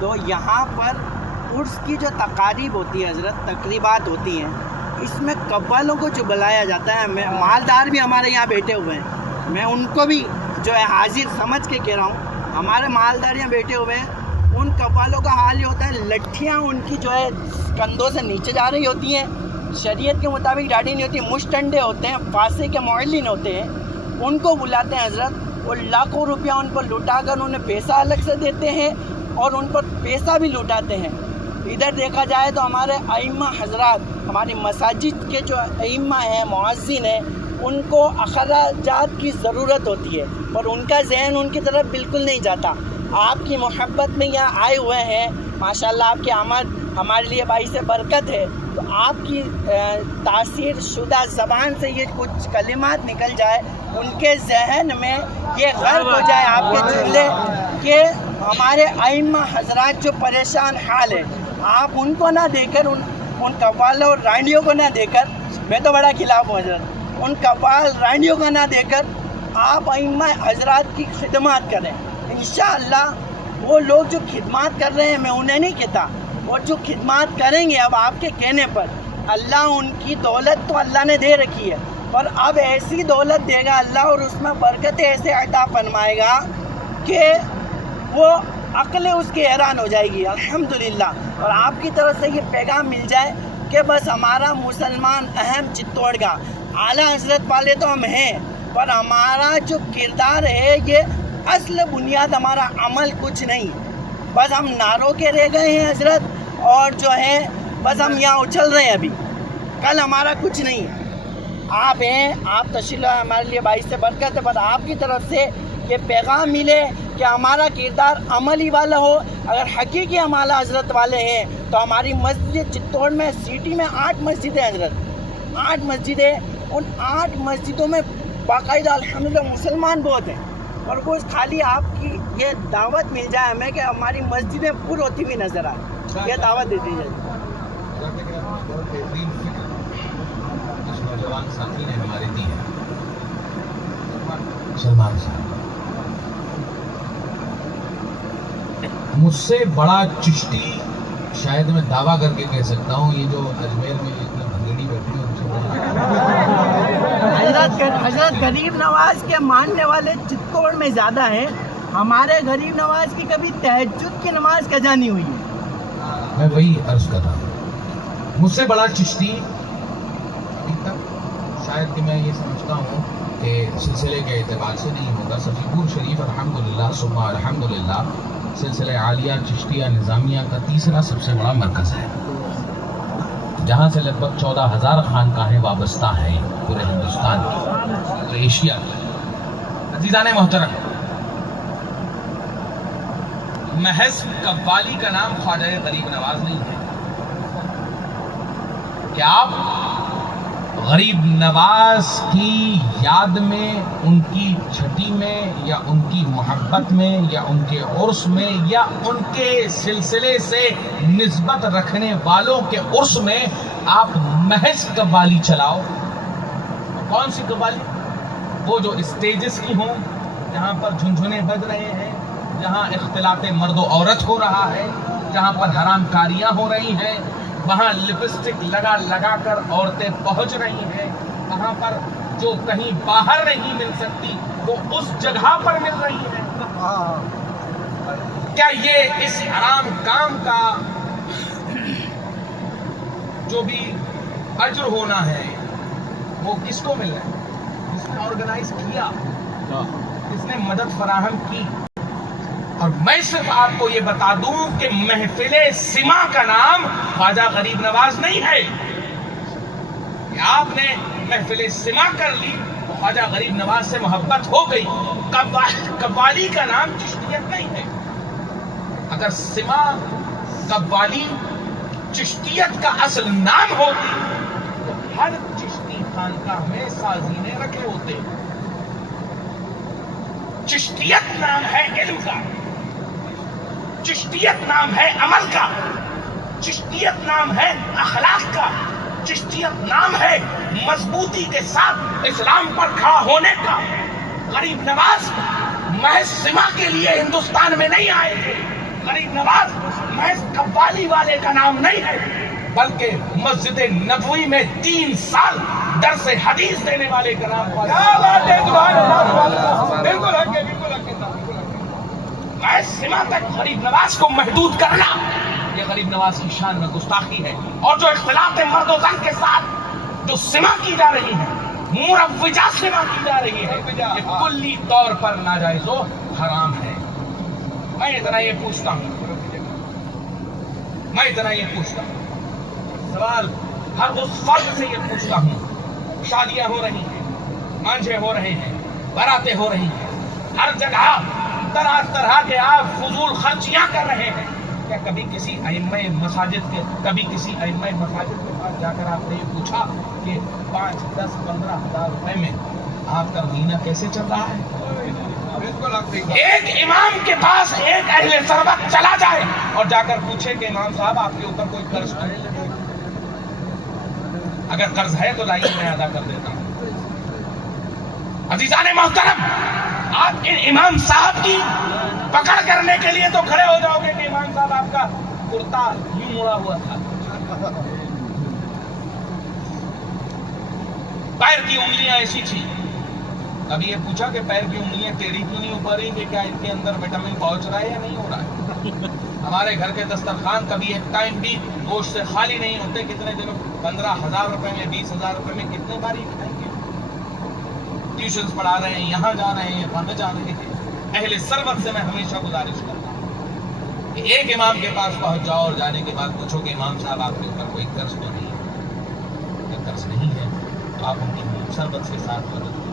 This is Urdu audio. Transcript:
تو یہاں پر عرس کی جو تقاریب ہوتی ہے حضرت، تقریبات ہوتی ہیں، اس میں قوالوں کو جو بلایا جاتا ہے، مالدار بھی ہمارے یہاں بیٹھے ہوئے ہیں، میں ان کو بھی جو ہے حاضر سمجھ کے کہہ رہا ہوں، ہمارے مالدار یہاں بیٹھے ہوئے ہیں، ان قوالوں کا حال یہ ہوتا ہے لٹھیاں ان کی جو ہے کندھوں سے نیچے جا رہی ہوتی ہیں، شریعت کے مطابق ڈاڑھی نہیں ہوتی، مشٹنڈے ہوتے ہیں، فاسے کے معلن ہوتے ہیں، ان کو بلاتے ہیں حضرت، اور لاکھوں روپیہ ان پر لٹا کر انہیں پیسہ الگ سے دیتے ہیں اور ان پر پیسہ بھی لٹاتے ہیں۔ ادھر دیکھا جائے تو ہمارے ائمہ حضرات، ہماری مساجد کے جو ائمہ ہیں، مؤذن ہیں، ان کو اخراجات کی ضرورت ہوتی ہے، پر ان کا ذہن ان کی طرف بالکل نہیں جاتا۔ آپ کی محبت میں یہاں آئے ہوئے ہیں، ماشاءاللہ آپ کی آمد ہمارے لیے باعث برکت ہے، تو آپ کی تاثیر شدہ زبان سے یہ کچھ کلمات نکل جائے، ان کے ذہن میں یہ غرق ہو جائے آپ کے جملے کہ ہمارے ائمہ حضرات جو پریشان حال ہیں، آپ ان کو نہ دے کر، ان قوالوں اور رانڈیوں کو نہ دے کر، میں تو بڑا خلاف ہوں حضرت، ان قوال رانڈیوں کو نہ دے کر آپ ائمہ حضرات کی خدمات کریں۔ انشاءاللہ وہ لوگ جو خدمات کر رہے ہیں، میں انہیں نہیں کہتا، وہ جو خدمات کریں گے اب آپ کے کہنے پر، اللہ ان کی دولت تو اللہ نے دے رکھی ہے، پر اب ایسی دولت دے گا اللہ، اور اس میں برکتیں ایسے عطا فرمائے گا کہ وہ عقل اس کی حیران ہو جائے گی الحمدللہ۔ اور آپ کی طرف سے یہ پیغام مل جائے کہ بس ہمارا مسلمان اہم چتوڑ کا اعلیٰ حضرت والے تو ہم ہیں، پر ہمارا جو کردار ہے یہ اصل بنیاد ہمارا عمل کچھ نہیں، بس ہم نعروں کے رہ گئے ہیں حضرت، اور جو ہے بس ہم یہاں اچھل رہے ہیں، ابھی کل ہمارا کچھ نہیں ہے۔ آپ ہیں، آپ تشریف لائے، ہمارے لیے باعث برکت ہے، پر آپ کی طرف سے یہ پیغام ملے کہ ہمارا کردار عملی والا ہو۔ اگر حقیقی ہم اعلیٰ حضرت والے ہیں تو ہماری مسجد چتوڑ میں سٹی میں 8 مسجدیں حضرت، 8 مسجدیں، ان 8 مسجدوں میں باقاعدہ الحمدللہ مسلمان بہت ہیں، اور وہ خالی آپ کی یہ دعوت مل جائے ہمیں کہ ہماری مسجدیں پر ہوتی ہوئی نظر آئے، یہ دعوت دے دی جائے۔ اس نوجوان ساتھی نے ہمارے دی ہے، سلمان صاحب، مجھ سے بڑا چشتی شاید میں دعویٰ کر کے کہہ سکتا ہوں، یہ جو اجمیر میں اتنی بھنگڑی بیٹھی ہے ان سے حضرت غریب نواز کے ماننے والے چتوڑ میں زیادہ ہیں، ہمارے غریب نواز کی کبھی تہجد کی نماز قضا نہیں ہوئی ہے۔ میں وہی عرض کر رہا ہوں، مجھ سے بڑا چشتی ابھی تک شاید کہ میں یہ سمجھتا ہوں کہ سلسلے کے اعتبار سے نہیں ہوگا، صفی پور شریف الحمدللہ ثم الحمدللہ سلسلہ عالیہ چشتیہ نظامیہ کا تیسرا سب سے بڑا مرکز ہے، جہاں سے لگ بھگ 14,000 خانقاہیں وابستہ ہیں پورے ہندوستان کی اور ایشیا کی۔ عزیزان محترم، محض قوالی کا نام خواجہ غریب نواز نہیں ہے۔ کیا آپ غریب نواز کی یاد میں، ان کی چھٹی میں، یا ان کی محبت میں، یا ان کے عرس میں، یا ان کے سلسلے سے نسبت رکھنے والوں کے عرس میں آپ محض قوالی چلاؤ؟ کون سی قوالی؟ وہ جو اسٹیجز کی ہوں، جہاں پر جھنجھنے بج رہے ہیں، جہاں اختلاط مرد و عورت ہو رہا ہے، جہاں پر حرام کاریاں ہو رہی ہیں، وہاں لپسٹک لگا لگا کر عورتیں پہنچ رہی ہیں، وہاں پر جو کہیں باہر نہیں مل سکتی وہ اس جگہ پر مل رہی ہیں۔ کیا یہ اس حرام کام کا جو بھی اجر ہونا ہے وہ کس کو مل رہا ہے؟ جس نے آرگنائز کیا، جس نے مدد فراہم کی۔ اور میں صرف آپ کو یہ بتا دوں کہ محفل سما کا نام خواجہ غریب نواز نہیں ہے کہ آپ نے محفل سما کر لی تو خواجہ غریب نواز سے محبت ہو گئی۔ قوالی کا نام چشتیت نہیں ہے۔ اگر سما قوالی چشتیت کا اصل نام ہوتی تو ہر چشتی خانقاہ میں سازینے رکھے ہوتے۔ چشتیت نام ہے علم کا، چشتیت نام ہے عمل کا، چشتیت نام ہے اخلاق کا، چشتیت نام ہے مضبوطی کے ساتھ اسلام پر کھڑا ہونے کا۔ غریب نواز محض سما کے لیے ہندوستان میں نہیں آئے تھے، غریب نواز محض قوالی والے کا نام نہیں ہے، بلکہ مسجد نبوی میں 3 سال درس حدیث دینے والے کا نام ہے۔ کیا بات ہے، سبحان اللہ، بالکل حق ہے، بالکل حق ہے۔ میں سما تک غریب نواز کو محدود کرنا یہ غریب نواز کی شان میں گستاخی ہے، اور جو اختلاط مرد و زن کے ساتھ جو سما کی جا رہی ہے، مروجہ سما کی جا رہی ہے، یہ کلی طور پر ناجائز و حرام ہے۔ میں اتنا یہ پوچھتا ہوں، سوال ہر اس فرد سے یہ پوچھتا ہوں، شادیاں ہو رہی ہیں، مانجھے ہو رہے ہیں، باراتیں ہو رہی ہیں، ہر جگہ طرح طرح کے آپ فضول خرچیاں کر رہے ہیں، کیا کبھی کسی ائمہ مساجد کے پاس جا کر آپ نے یہ پوچھا کہ 5، 10، 15 ہزار روپے میں آپ کا مہینہ کیسے چل رہا ہے؟ ایک امام کے پاس ایک اہل ثروت چلا جائے اور جا کر پوچھے کہ امام صاحب آپ کے اوپر کوئی قرض تو نہیں؟ اگر قرض ہے تو لائیے میں ادا کر دیتا ہوں۔ عزیزان محترم، آپ ان امام صاحب کی پکڑ کرنے کے لیے تو کھڑے ہو جاؤ گے کہ امام صاحب آپ کا کرتا یوں مڑا ہوا تھا، پیر کی انگلیاں ایسی تھی، کبھی یہ پوچھا کہ پیر کی انگلیاں ٹیڑھی کیوں نہیں اوپر رہی، کہ کیا ان کے اندر وٹامن پہنچ رہا ہے یا نہیں ہو رہا ہے؟ ہمارے گھر کے دسترخوان کبھی ایک ٹائم بھی گوشت سے خالی نہیں ہوتے، کتنے دنوں 15,000 روپے میں 20,000 روپے میں کتنے باری کھائیں گے؟ ٹیوشنز پڑھا رہے ہیں، یہاں جا رہے ہیں، وہاں جا رہے ہیں۔ اہل ثروت سے میں ہمیشہ گزارش کرتا ہوں کہ ایک امام کے پاس پہنچ جاؤ اور جانے کے بعد پوچھو کہ امام صاحب آپ کے اوپر کوئی قرض تو نہیں ہے؟ اگر قرض نہیں ہے تو آپ ان کی ثروت کے ساتھ مدد